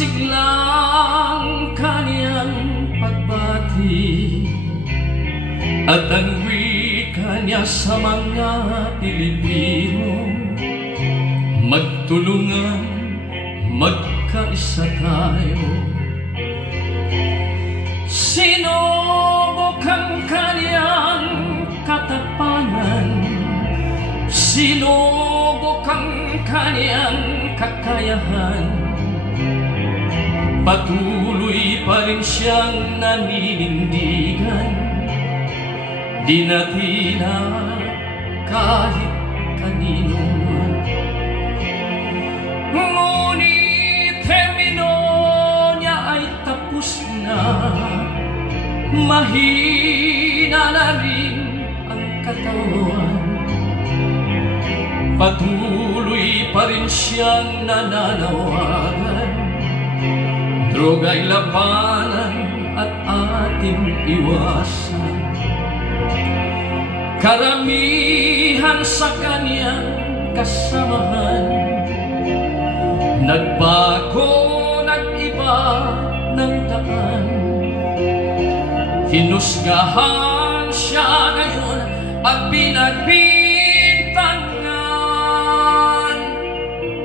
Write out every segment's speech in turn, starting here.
masiglang kaniyang pagbati at ang wika niya sa mga Pilipino, magtulungan, magkaisa tayo. Sinubok ang kaniyang katapangan, sinubok ang kaniyang kakayahan, patuloy pa rin siyang naninindigan, di natila kahit kanino man. Ngunit termino niya ay tapos na, mahina na rin ang katawan, patuloy pa rin siyang nananawagan, droga'y labanan at ating iwasan. Karamihan sa kanyang kasamahan nagbago, nag-iba ng daan. Hinusgahan siya ngayon at pinagbintangan,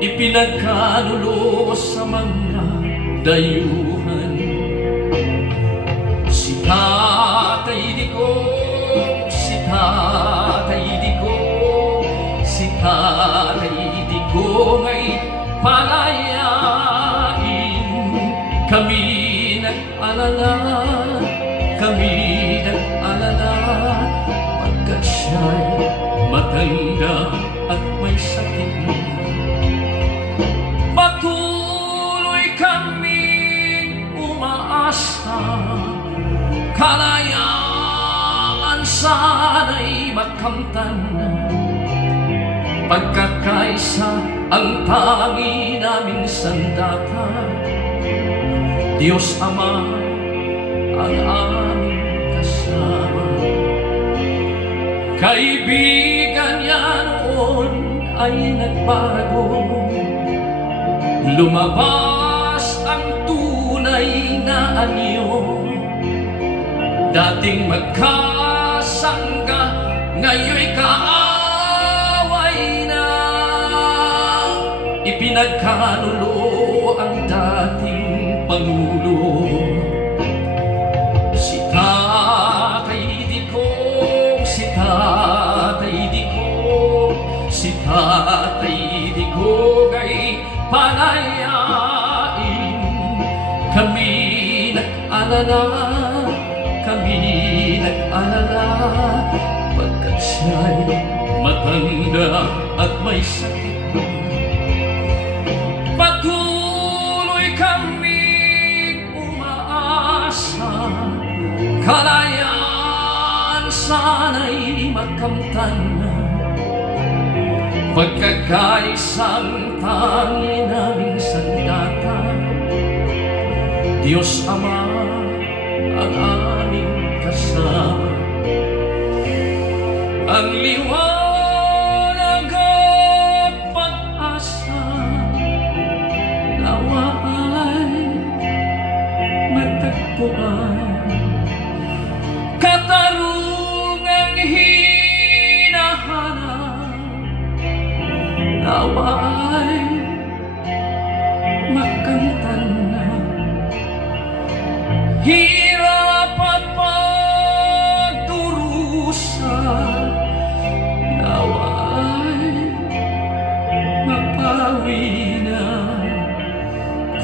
ipinagkanulo sa mga dayuhan. Si Tatay Digong, si Tatay Digong, si Tatay Digong ay palayain. Kami nag-alala, kami nag-alala, pagkat siya'y matanda at may sakit na. Patuloy kaming umaasa, kalayaan sana'y makamtan, pagkakaisa ang tangi naming sandata. Diyos Ama ang aming kasama. Kaibigan niya noon ay nagbago, lumabas ang tunay na anyo. Dating magkasangga, ngayon'y kaaway na, ipinagkanulo ang dating Pangulo. Si Tatay Digong, si Tatay Digong, si Tatay Digong ay palayain. Kami nag-alala, kami nag-alala, pagkat siya'y matanda at may sakit. Patuloy kaming umaasa, kalayaan sana'y makamtan, pagkakaisang tangi naming sandata. Diyos Ama ang aming kasama. Ang liwanag at pag-asa nawa ay matagpuan. Katarungang hinahanap nawa ay makamtan na. Hirap at pagdurusa nawa ay mapawi na.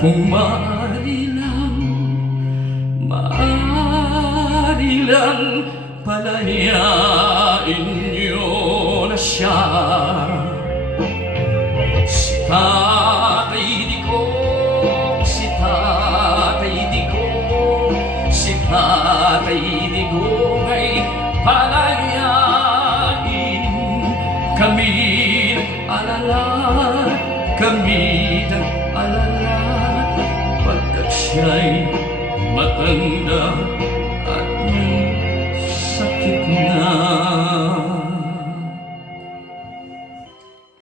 Kung maaari lang palayain niyo na siya. Si Tatay Digong, si Tatay Digong, si Tatay Digong ay palayain. Kami nag-alala, kami nag-alala, pagkat siya'y matanda at may sakit na.